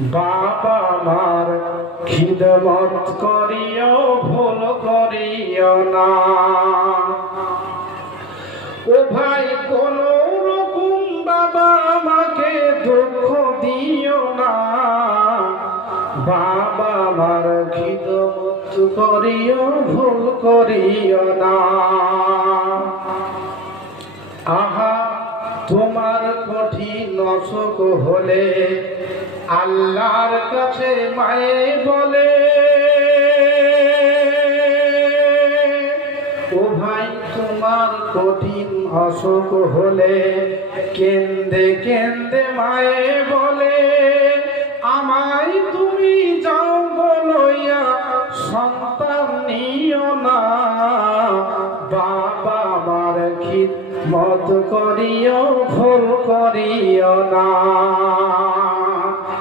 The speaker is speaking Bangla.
বাবা মার খিদমত করিও ভুল করিও না। ও ভাই কোন রকম বাবা মাকে দুঃখ দিও না। বাবা মার খিদমত করিও ভুল করিও না। আহা তোমার কঠিন অসুখ হলে আল্লাহর কাছে মায়ে বলে, ও ভাই তোমার কঠিন অসুখ হলে কেন্দে কেন্দে মায়ে বলে, আমায় তুমি যাও বলইয়া সন্তান নিও না। বাবা মার খিদমত করিও ভুল করিও না।